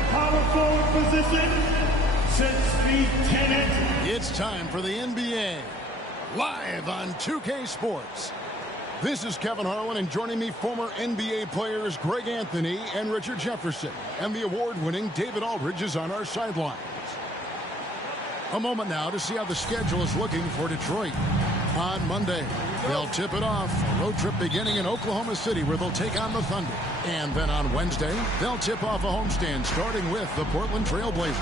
the power forward position, 6 feet 10 inches. It's time for the NBA, live on 2K Sports. This is Kevin Harlan, and joining me, former NBA players Greg Anthony and Richard Jefferson. And the award-winning David Aldridge is on our sidelines. A moment now to see how the schedule is looking for Detroit. On Monday, they'll tip it off. A road trip beginning in Oklahoma City, where they'll take on the Thunder. And then on Wednesday, they'll tip off a homestand, starting with the Portland Trail Blazers.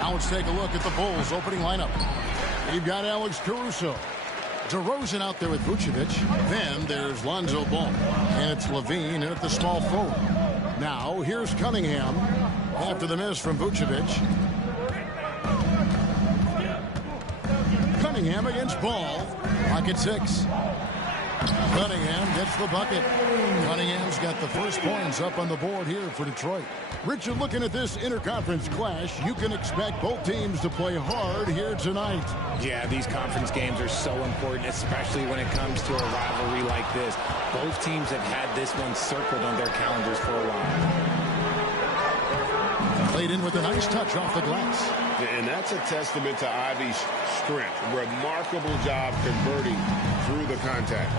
Now let's take a look at the Bulls' opening lineup. We've got Alex Caruso. DeRozan out there with Vucevic. Then there's Lonzo Ball. And it's Levine in at the small forward. Now, here's Cunningham after the miss from Vucevic. Cunningham against Ball. Pocket 6. Cunningham gets the bucket. Cunningham's got the first points up on the board here for Detroit. Richard, looking at this interconference clash, you can expect both teams to play hard here tonight. Yeah, these conference games are so important, especially when it comes to a rivalry like this. Both teams have had this one circled on their calendars for a while. Played in with a nice touch off the glass. And that's a testament to Ivy's strength. Remarkable job converting through the contact.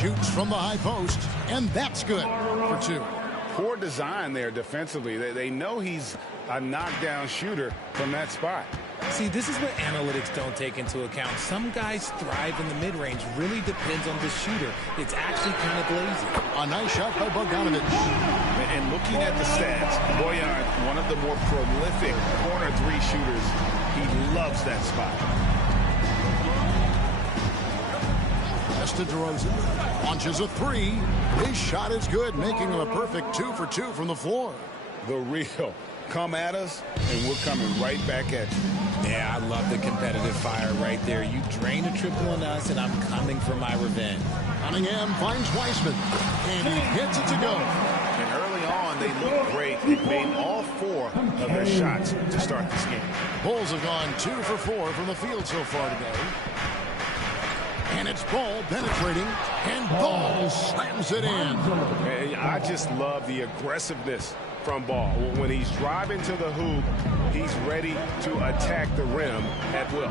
Shoots from the high post, and that's good for 2. Poor design there defensively. They know he's a knockdown shooter from that spot. See, this is what analytics don't take into account. Some guys thrive in the mid-range. Really depends on the shooter. It's actually kind of lazy. A nice shot by Bogdanovic. And looking at the stats, Bojan, one of the more prolific corner 3 shooters. He loves that spot. Pass to DeRozan. Launches a 3. His shot is good, making him a perfect 2 for 2 from the floor. The real. Come at us, and we're coming right back at you. Yeah, I love the competitive fire right there. You drain a triple on us, and I'm coming for my revenge. Cunningham finds Weissman, and he hits it to go. And early on, they looked great. They made all 4 of their shots to start this game. Bulls have gone 2 for 4 from the field so far today. And it's Ball penetrating, and Ball slams it in. I just love the aggressiveness from Ball. When he's driving to the hoop, he's ready to attack the rim at will.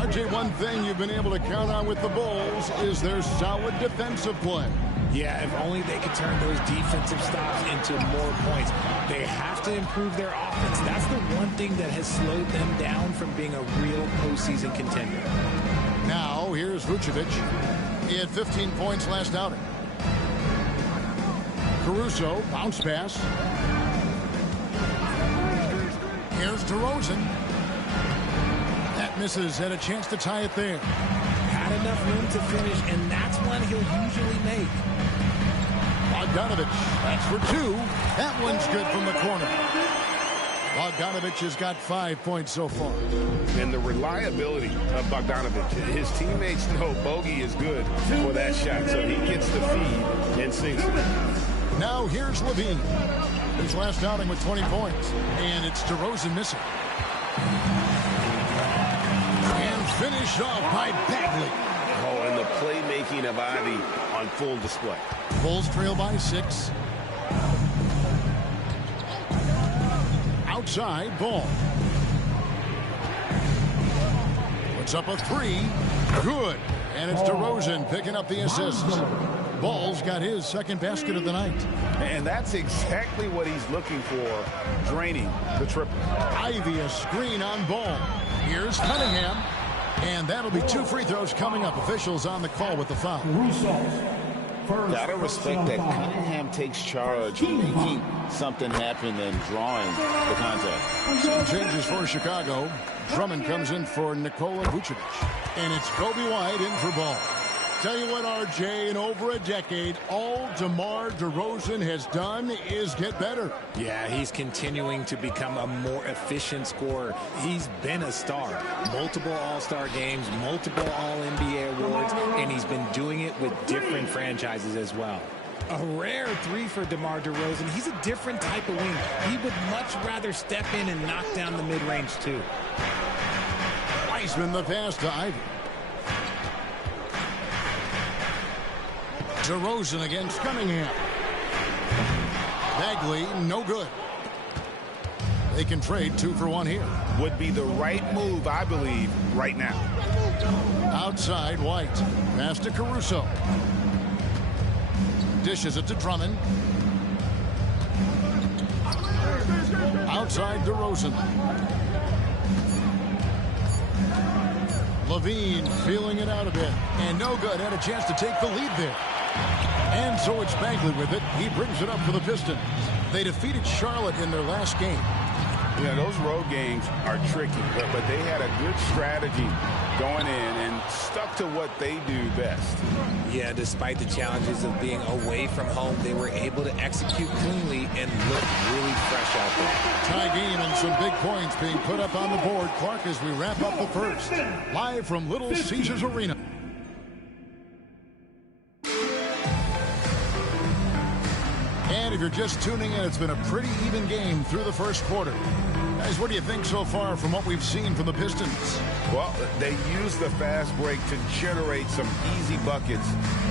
RJ, one thing you've been able to count on with the Bulls is their solid defensive play. Yeah, if only they could turn those defensive stops into more points. They have to improve their offense. That's the one thing that has slowed them down from being a real postseason contender. Now, here's Vucevic. He had 15 points last outing. Caruso, bounce pass. Here's DeRozan. That misses. Had a chance to tie it there. Had enough room to finish, and that's one he'll usually make. Bogdanovic, that's for 2. That one's good from the corner. Bogdanovic has got 5 points so far. And the reliability of Bogdanovic. His teammates know Bogey is good for that shot, so he gets the feed and sinks it. Now here's Levine. His last outing with 20 points. And it's DeRozan missing. And finished off by Bagley. Oh, and the playmaking of Ivy on full display. Bulls trail by 6. Outside, Ball. Puts up a 3. Good. And it's DeRozan picking up the assist. Ball's got his second basket of the night. And that's exactly what he's looking for, draining the triple. Ivy, a screen on Ball. Here's Cunningham. And that'll be 2 free throws coming up. Officials on the call with the foul. Gotta respect that Cunningham takes charge, making something happen and drawing the contact. Some changes for Chicago. Drummond comes in for Nikola Vucevic. And it's Kobe White in for Ball. Tell you what, RJ, in over a decade, all DeMar DeRozan has done is get better. Yeah, he's continuing to become a more efficient scorer. He's been a star. Multiple All-Star games, multiple All-NBA awards, and he's been doing it with different franchises as well. A rare 3 for DeMar DeRozan. He's a different type of wing. He would much rather step in and knock down the mid-range, too. Weissman the pass to Ivy. DeRozan against Cunningham. Bagley, no good. They can trade 2 for 1 here. Would be the right move, I believe, right now. Outside, White. Pass to Caruso. Dishes it to Drummond. Outside DeRozan. Levine feeling it out a bit. And no good. Had a chance to take the lead there. And so it's Bagley with it. He brings it up for the Pistons. They defeated Charlotte in their last game. Yeah, those road games are tricky, but they had a good strategy going in and stuck to what they do best. Yeah, despite the challenges of being away from home, they were able to execute cleanly and look really fresh out there. Tie game and some big points being put up on the board. Clark, as we wrap up the first. Live from Little Caesars Arena. And if you're just tuning in, it's been a pretty even game through the first quarter. Guys, what do you think so far from what we've seen from the Pistons? Well, they used the fast break to generate some easy buckets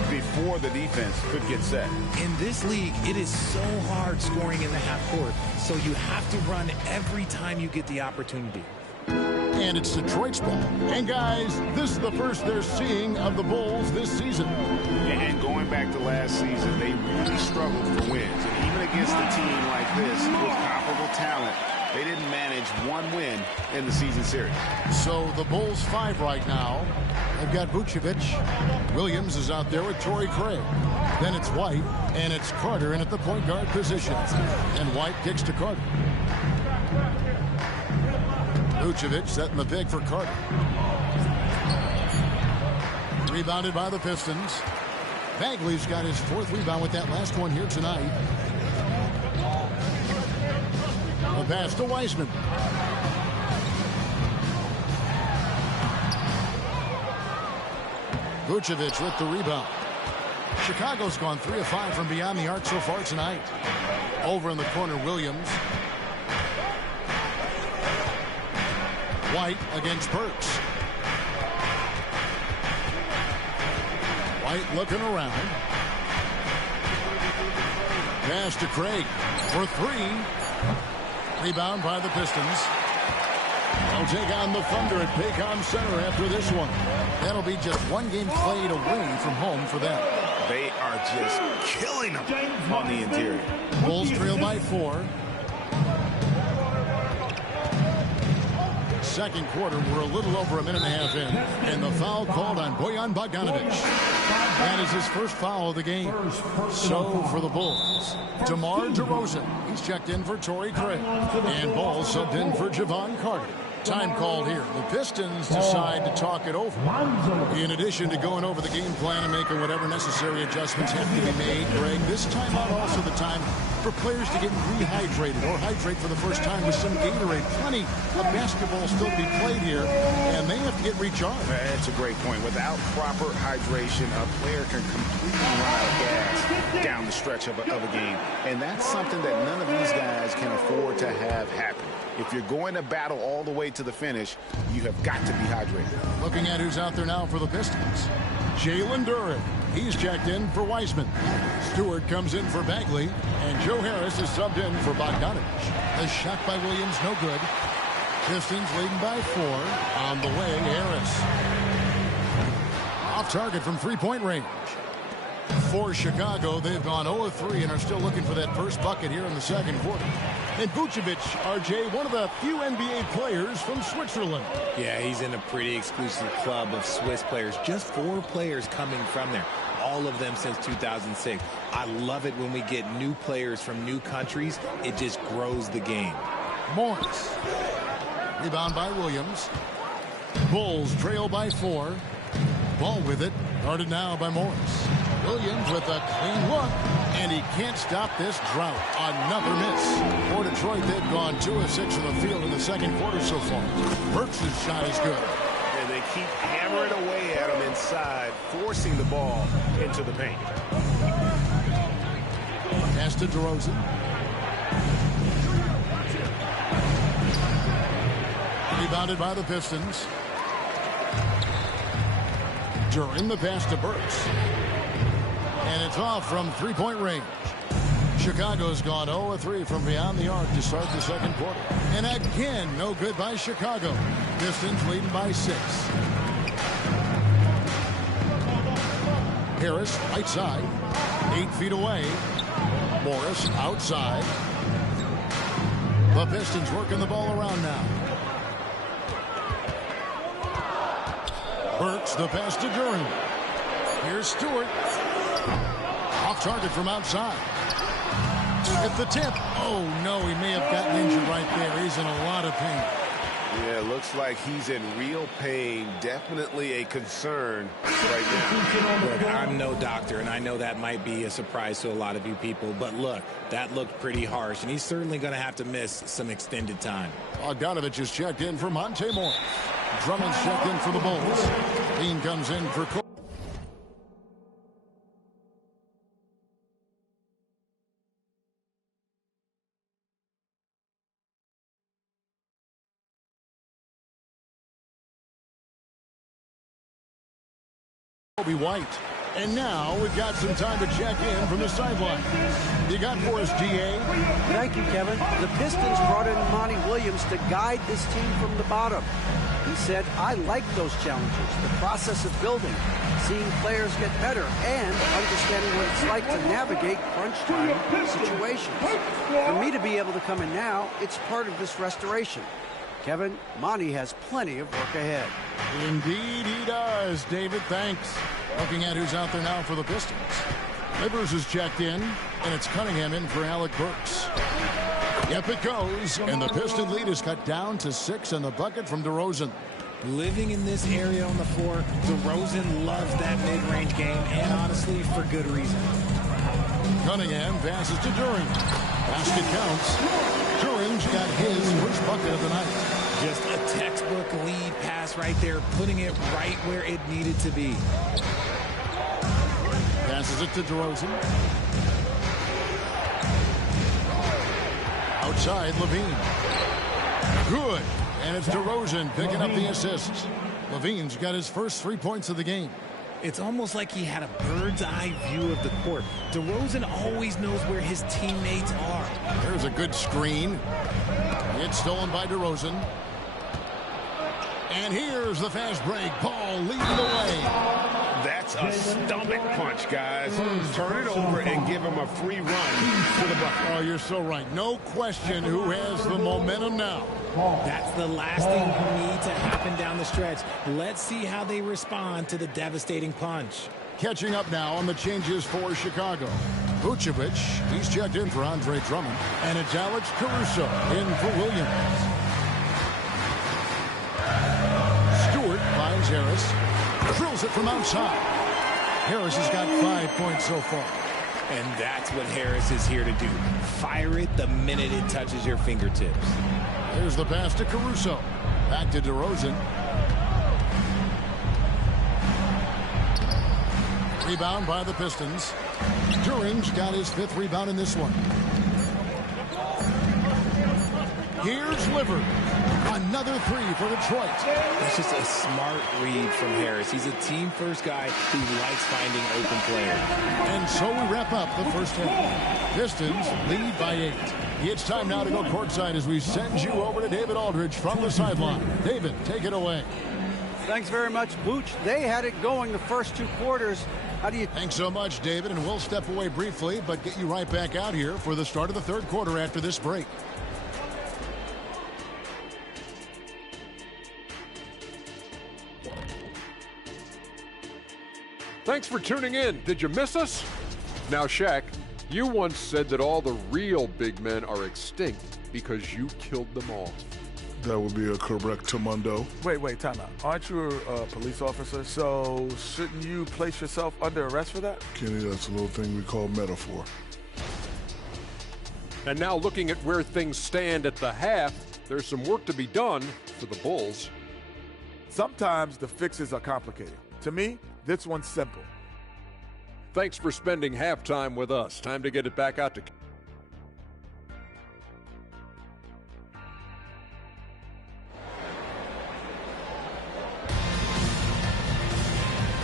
before the defense could get set. In this league, it is so hard scoring in the half court, so you have to run every time you get the opportunity. And it's Detroit's ball. And guys, this is the first they're seeing of the Bulls this season. And going back to last season, they really struggled for wins. And even against a team like this with comparable talent, they didn't manage one win in the season series. So the Bulls 5 right now. They've got Vucevic. Williams is out there with Torrey Craig. Then it's White, and it's Carter in at the point guard position. And White kicks to Carter. Vucevic setting the pick for Carter. Rebounded by the Pistons. Bagley's got his 4th rebound with that last one here tonight. A pass to Wiseman. Vucevic with the rebound. Chicago's gone 3 of 5 from beyond the arc so far tonight. Over in the corner, Williams. White against Burks. White looking around. Pass to Craig for 3. Rebound by the Pistons. They'll take on the Thunder at Paycom Center after this one. That'll be just 1 game played away from home for them. They are just killing them on the interior. Bulls trail by 4. Second quarter, we're a little over a minute and a half in. And the foul called on Bojan Bogdanovic. That is his first foul of the game. So for the Bulls, DeMar DeRozan. He's checked in for Torrey Craig. And Ball subbed in for Javon Carter. Time called here. The Pistons decide to talk it over. In addition to going over the game plan and making whatever necessary adjustments have to be made, Greg, this timeout also the time for players to get rehydrated or hydrate for the first time with some Gatorade. Plenty of basketball still to be played here, and they have to get recharged. That's a great point. Without proper hydration, a player can completely run out of gas down the stretch of a game. And that's something that none of these guys can afford to have happen. If you're going to battle all the way to the finish, you have got to be hydrated. Looking at who's out there now for the Pistons. Jalen Duren. He's checked in for Wiseman. Stewart comes in for Bagley. And Joe Harris is subbed in for Bogdanovic. The shot by Williams, no good. Pistons leading by 4. On the way, Harris. Off target from 3-point range. For Chicago, they've gone 0-3 and are still looking for that first bucket here in the second quarter. And Vucevic, RJ, one of the few NBA players from Switzerland. Yeah, he's in a pretty exclusive club of Swiss players. Just 4 players coming from there. All of them since 2006. I love it when we get new players from new countries. It just grows the game. Morris. Rebound by Williams. Bulls trail by 4. Ball with it. Guarded now by Morris. Williams with a clean look. And he can't stop this drought. Another miss. For Detroit, they've gone 2 of 6 from the field in the second quarter so far. Burks' shot is good. And they keep hammering away at him inside, forcing the ball into the paint. Pass to DeRozan. Rebounded by the Pistons. During the pass to Burks. And it's off from 3-point range. Chicago's gone 0-3 from beyond the arc to start the second quarter. And again, no good by Chicago. Pistons leading by 6. Harris, right side. 8 feet away. Morris, outside. The Pistons working the ball around now. Burks, the pass to Duran. Here's Stewart. Off target from outside. At the tip. Oh, no, he may have gotten injured right there. He's in a lot of pain. Yeah, looks like he's in real pain. Definitely a concern right now. Look, I'm no doctor, and I know that might be a surprise to a lot of you people, but look, that looked pretty harsh, and he's certainly going to have to miss some extended time. Bogdanovich is checked in for Monte Morris. Drummond's checked in for the Bulls. Dean comes in for Cole. White. And now we've got some time to check in from the sideline. You got for us, DA? Thank you, Kevin. The Pistons brought in Monty Williams to guide this team from the bottom. He said, I like those challenges, the process of building, seeing players get better, and understanding what it's like to navigate crunch time situations. For me to be able to come in now, it's part of this restoration. Kevin, Monty has plenty of work ahead. Indeed he does, David. Thanks. Looking at who's out there now for the Pistons. Livers is checked in, and it's Cunningham in for Alec Burks. Yep, it goes, and the Piston lead is cut down to 6 and the bucket from DeRozan. Living in this area on the floor, DeRozan loves that mid-range game, and honestly, for good reason. Cunningham passes to Duran. Basket counts. Duran's got his first bucket of the night. Just a textbook lead pass right there, putting it right where it needed to be. Passes it to DeRozan. Outside, Levine. Good. And it's DeRozan picking up the assists. Levine's got his first 3 points of the game. It's almost like he had a bird's eye view of the court. DeRozan always knows where his teammates are. There's a good screen. It's stolen by DeRozan. And here's the fast break. Paul leading the way. That's a stomach punch, guys. Turn it over and give him a free run to the bucket. Oh, you're so right. No question who has the momentum now. That's the last thing you need to happen down the stretch. Let's see how they respond to the devastating punch. Catching up now on the changes for Chicago. Vucevic, he's checked in for Andre Drummond. And it's Alex Caruso in for Williams. Stewart finds Harris. Drills it from outside. Harris has got 5 points so far. And that's what Harris is here to do. Fire it the minute it touches your fingertips. Here's the pass to Caruso. Back to DeRozan. Rebound by the Pistons. Duran's got his 5th rebound in this one. Here's Liver. Another 3 for Detroit. That's just a smart read from Harris. He's a team-first guy who likes finding open players. And so we wrap up the first half. Pistons lead by 8. It's time now to go courtside as we send you over to David Aldridge from the sideline. David, take it away. Thanks very much, Booch. They had it going the first 2 quarters. How do you... Thanks so much, David, and we'll step away briefly, but get you right back out here for the start of the third quarter after this break. Thanks for tuning in. Did you miss us? Now, Shaq, you once said that all the real big men are extinct because you killed them all. That would be a correctamundo. Wait, time out. Aren't you a police officer? So shouldn't you place yourself under arrest for that? Kenny, that's a little thing we call metaphor. And now looking at where things stand at the half, there's some work to be done for the Bulls. Sometimes the fixes are complicated. To me, this one's simple. Thanks for spending halftime with us. Time to get it back out to...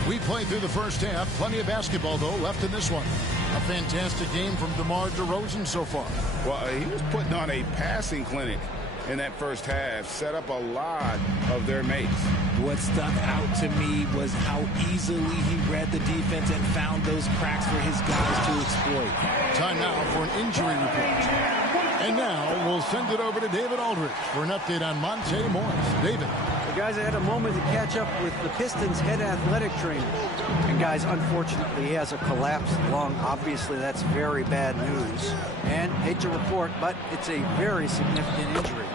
We've play through the first half. Plenty of basketball, though, left in this one. A fantastic game from DeMar DeRozan so far. Well, he was putting on a passing clinic in that first half, set up a lot of their mates. What stuck out to me was how easily he read the defense and found those cracks for his guys to exploit. Time now for an injury report. And now we'll send it over to David Aldridge for an update on Monte Morris. David. Guys, I had a moment to catch up with the Pistons head athletic trainer. And guys, unfortunately, he has a collapsed lung. Obviously, that's very bad news. And hate to report, but it's a very significant injury.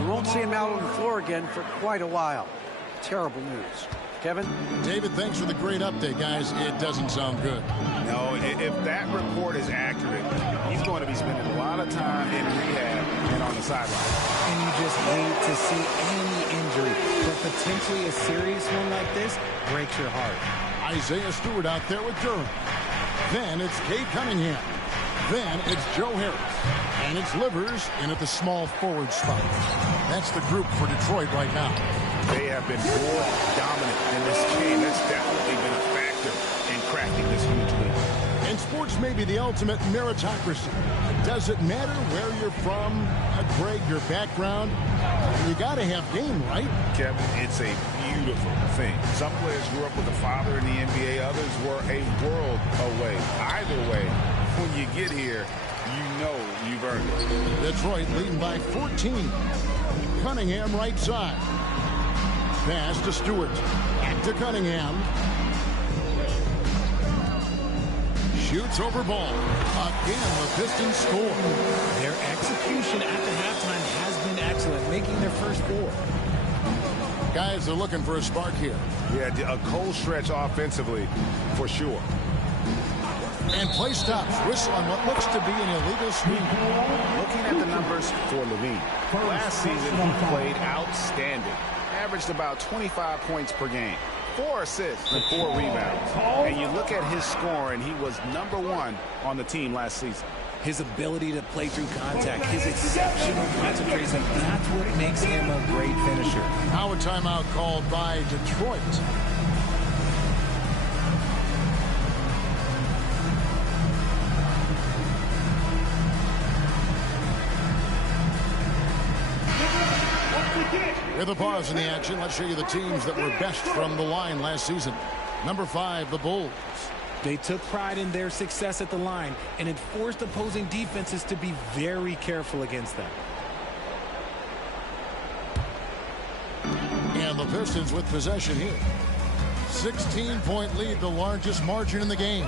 We won't see him out on the floor again for quite a while. Terrible news. Kevin? David, thanks for the great update, guys. It doesn't sound good. No, if that report is accurate, he's going to be spending a lot of time in rehab and on the sideline. And you just hate to see any injury, but potentially a serious one like this breaks your heart. Isaiah Stewart out there with Durham. Then it's Cade Cunningham. Then it's Joe Harris. And it's Livers in at the small forward spot. That's the group for Detroit right now. They have been more dominant in this game. That's definitely been a factor in crafting this huge lead. And sports may be the ultimate meritocracy. Does it matter where you're from, Greg, your background? You got to have game, right? Kevin, it's a beautiful thing. Some players grew up with a father in the NBA. Others were a world away. Either way, when you get here, you know you've earned it. Detroit leading by 14. Cunningham right side. Pass to Stewart. Back to Cunningham. Shoots over ball. Again, the Pistons score. Their execution at the halftime has been excellent, making their first 4. Guys are looking for a spark here. Yeah, a cold stretch offensively, for sure. And play stops. Whistle on what looks to be an illegal sweep. Looking at the numbers for Levine. Last season, he played outstanding. Averaged about 25 points per game. 4 assists and 4 rebounds. And you look at his score, and he was #1 on the team last season. His ability to play through contact, his exceptional concentration, that's what makes him a great finisher. Now a timeout called by Detroit. With a pause in the action, let's show you the teams that were best from the line last season. Number 5, the Bulls. They took pride in their success at the line, and it forced opposing defenses to be very careful against them. And the Pistons with possession here. 16-point lead, the largest margin in the game.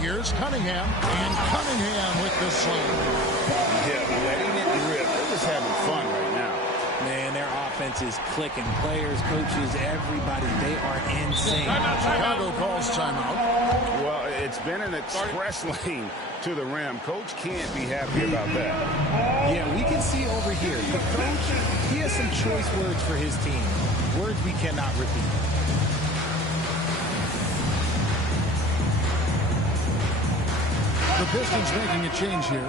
Here's Cunningham, and Cunningham with the slam. Yeah, letting it rip. They're just having fun right now. Man, their offense is clicking. Players, coaches, everybody, they are insane. Chicago calls timeout. Well, it's been an express lane to the rim. Coach can't be happy about that. Yeah, we can see over here. The coach, he has some choice words for his team. Words we cannot repeat. The Pistons making a change here.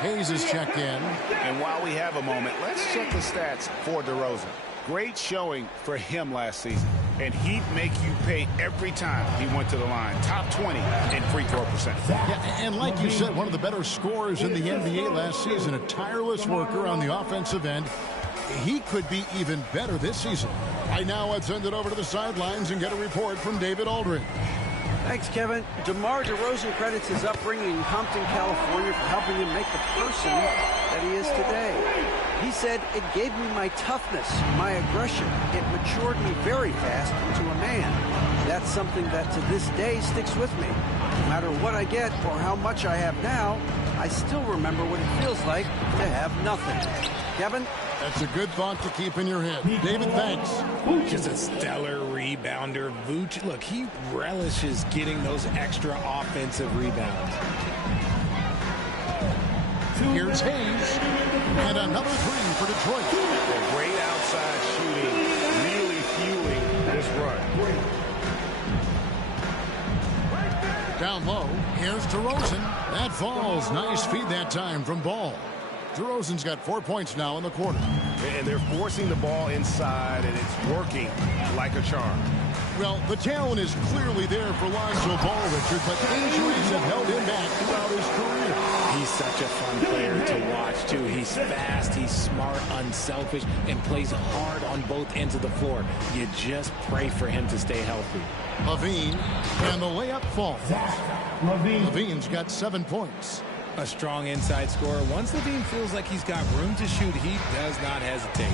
Hayes is checked in. And while we have a moment, let's check the stats for DeRozan. Great showing for him last season. And he'd make you pay every time he went to the line. Top 20 in free throw percentage. Yeah, and like you said, one of the better scorers in the NBA last season. A tireless worker on the offensive end. He could be even better this season. Right now, let's send it over to the sidelines and get a report from David Aldridge. Thanks, Kevin. DeMar DeRozan credits his upbringing in Compton, California for helping him make the person that he is today. He said, "It gave me my toughness, my aggression. It matured me very fast into a man. That's something that to this day sticks with me. No matter what I get or how much I have now, I still remember what it feels like to have nothing." Kevin? That's a good thought to keep in your head. David, thanks. Just a stellar rebounder. Vooch, look, he relishes getting those extra offensive rebounds. Here's Hayes. And another 3 for Detroit. Great outside shooting, really fueling this run. Down low, here's DeRozan. That falls. Nice feed that time from Ball. DeRozan's got 4 points now in the quarter. And they're forcing the ball inside, and it's working like a charm. Well, the talent is clearly there for Lonzo Ball, Richard, but injuries have held him back throughout his career. He's such a fun player to watch, too. He's fast, he's smart, unselfish, and plays hard on both ends of the floor. You just pray for him to stay healthy. Levine, and the layup falls. Levine's got 7 points. A strong inside scorer. Once Levine feels like he's got room to shoot, he does not hesitate.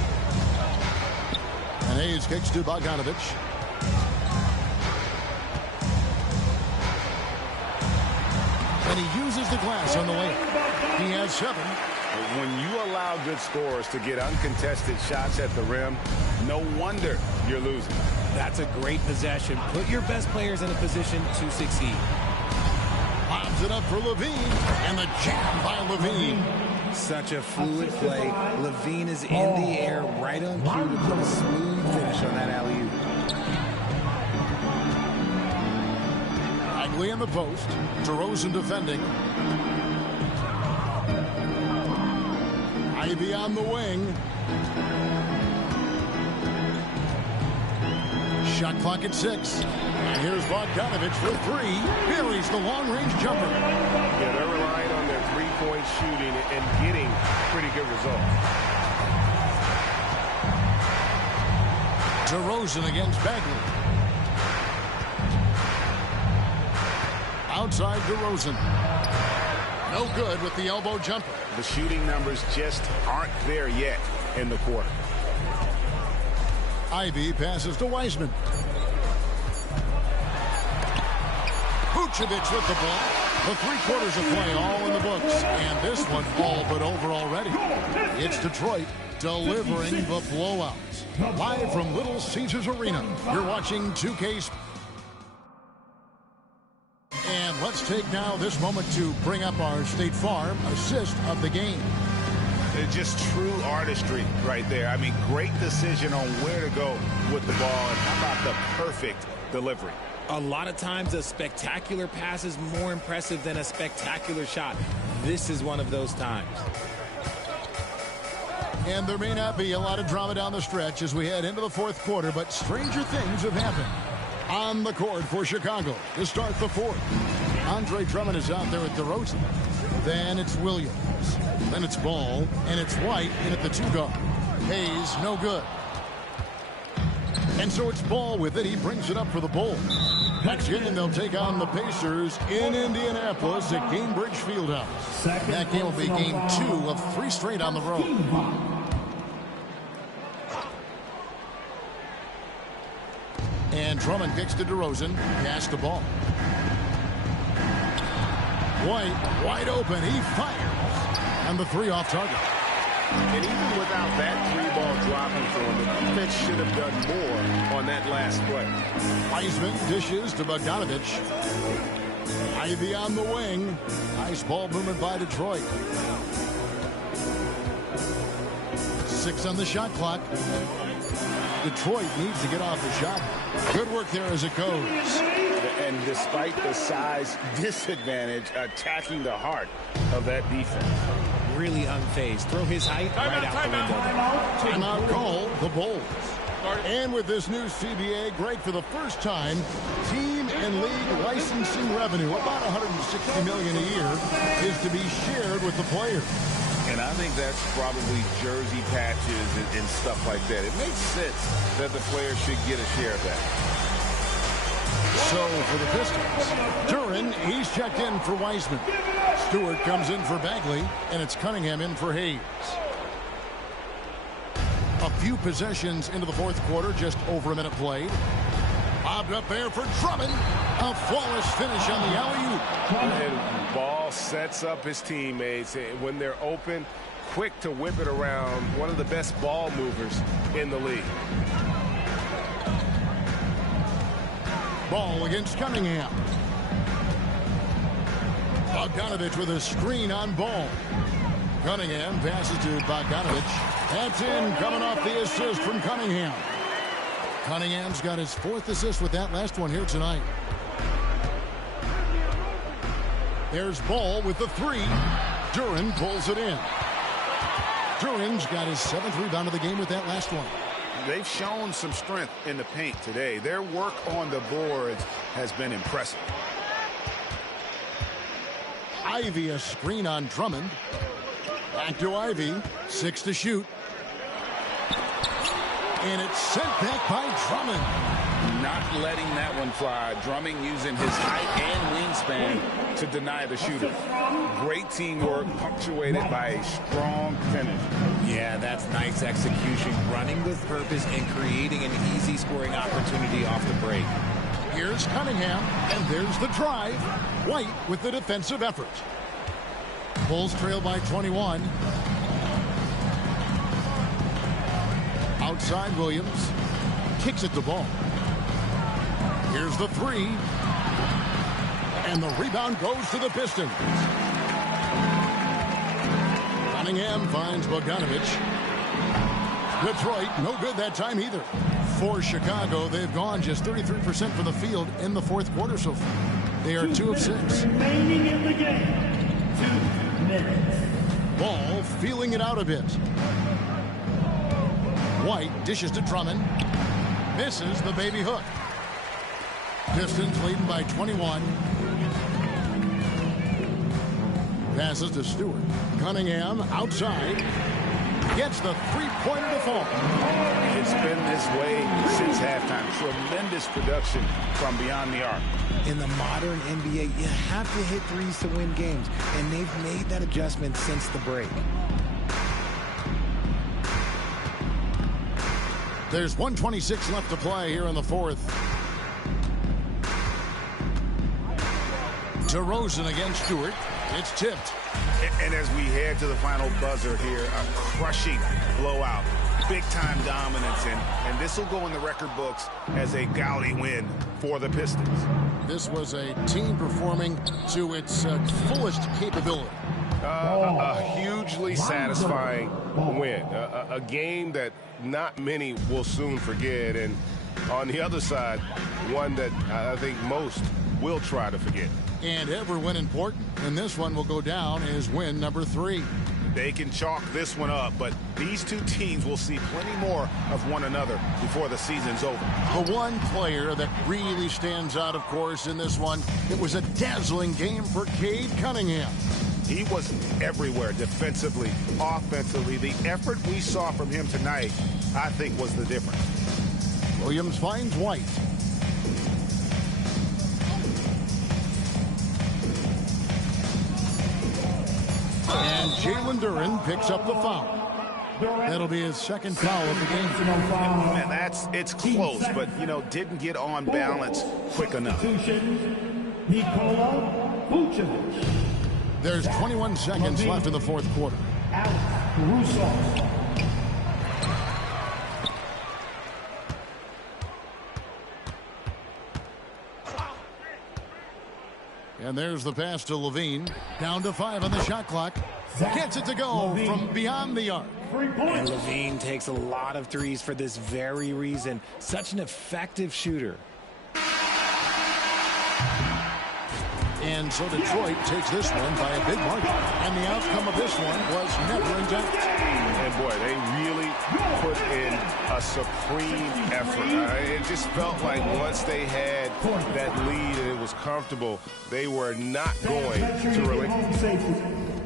And Hayes kicks to Bogdanovich. And he uses the glass on the layup. He has 7. When you allow good scorers to get uncontested shots at the rim, no wonder you're losing. That's a great possession. Put your best players in a position to succeed. Lobs it up for Levine, and the jam by Levine. Such a fluid play. Levine is in the air, right on cue to put a smooth finish on that alley-oop. Bagley in the post. DeRozan defending. Ivy on the wing. Shot clock at 6. And here's Bogdanovich for 3. Buries the long-range jumper. Yeah, they're relying on their three-point shooting and getting pretty good results. DeRozan against Bagley. Outside DeRozan. No good with the elbow jumper. The shooting numbers just aren't there yet in the quarter. Ivy passes to Wiseman. Vucevic with the ball. The 3 quarters of play all in the books. And this one all but over already. It's Detroit delivering the blowout. Live from Little Caesars Arena, you're watching 2K Sports. And let's take now this moment to bring up our State Farm assist of the game. It's just true artistry right there. I mean, great decision on where to go with the ball, and how about the perfect delivery. A lot of times a spectacular pass is more impressive than a spectacular shot. This is one of those times. And there may not be a lot of drama down the stretch as we head into the 4th quarter, but stranger things have happened. On the court for Chicago to start the 4th. Andre Drummond is out there at DeRozan. Then it's Williams. Then it's Ball. And it's White in at the 2 guard. Hayes, no good. And so it's Ball with it. He brings it up for the Bulls. Next game, they'll take on the Pacers in Indianapolis at Gainbridge Fieldhouse. That game will be game 2 of 3 straight on the road. And Drummond kicks to DeRozan. Pass the ball. White, wide open. He fires. And the 3 off target. And even without that 3-ball dropping for him, the defense should have done more on that last play. Wiseman dishes to Bogdanovich. Ivy on the wing. Nice ball movement by Detroit. 6 on the shot clock. Detroit needs to get off the shot. Good work there as it goes. And despite the size disadvantage, attacking the heart of that defense. Really unfazed. Throw his height right out the window. Timeout call, the Bulls. And with this new CBA, Greg, for the first time, team and league licensing revenue, about $160 million a year, is to be shared with the players. And I think that's probably jersey patches and stuff like that. It makes sense that the players should get a share of that. So for the Pistons, Duran, he's checked in for Wiseman. Stewart comes in for Bagley, and it's Cunningham in for Hayes. A few possessions into the 4th quarter, just over a minute played. Bobbed up there for Drummond. A flawless finish on the alley-oop. And Ball sets up his teammates when they're open, quick to whip it around. One of the best ball movers in the league. Ball against Cunningham. Bogdanovich with a screen on Ball. Cunningham passes to Bogdanovich. That's in, coming off the assist from Cunningham. Cunningham's got his 4th assist with that last one here tonight. There's Ball with the 3. Duran pulls it in. Duran's got his 7th rebound of the game with that last one. they've shown some strength in the paint today. Their work on the boards has been impressive. Ivy a screen on Drummond. Back to Ivy. 6 to shoot. And it's sent back by Drummond. Not letting that one fly. Drummond using his height and wingspan to deny the shooter. Great teamwork, punctuated by a strong finish. Yeah, that's nice execution. Running with purpose and creating an easy scoring opportunity off the break. Here's Cunningham, and there's the drive. White with the defensive effort. Bulls trail by 21. Outside Williams. Kicks it to Ball. Here's the 3. And the rebound goes to the Pistons. Cunningham finds Bogdanovich. Detroit, no good that time either. For Chicago, they've gone just 33% for the field in the fourth quarter so far. They are 2 of 6. Remaining in the game. 2 minutes. Ball feeling it out a bit. White dishes to Drummond. Misses the baby hook. Pistons leading by 21. Passes to Stewart. Cunningham outside. Gets the three-pointer to fall. It's been this way since halftime. Tremendous production from beyond the arc. In the modern NBA, you have to hit threes to win games, and they've made that adjustment since the break. There's 1:26 left to play here in the fourth. DeRozan against Stewart. It's tipped. And as we head to the final buzzer here, a crushing blowout. Big-time dominance, and this will go in the record books as a gaudy win for the Pistons. This was a team performing to its fullest capability. A hugely satisfying win. A game that not many will soon forget, and on the other side, one that I think most will try to forget. And every win important, and this one will go down as win number 3. They can chalk this one up, but these two teams will see plenty more of one another before the season's over. The one player that really stands out, of course, in this one, it was a dazzling game for Cade Cunningham. He was everywhere defensively, offensively. The effort we saw from him tonight, I think, was the difference. Williams finds White. And Jalen Duren picks up the foul. That'll be his second foul of the game. And it's close, but, didn't get on balance quick enough. Nikola Vucevic. There's 21 seconds left in the fourth quarter. Alex Russo. And there's the pass to Levine. Down to 5 on the shot clock. Gets it to go from beyond the arc. And Levine takes a lot of threes for this very reason. Such an effective shooter. And so Detroit takes this one by a big margin. And the outcome of this one was never in doubt. And boy, they really put in a supreme effort. It just felt like once they had that lead and it was comfortable, they were not going to relinquish.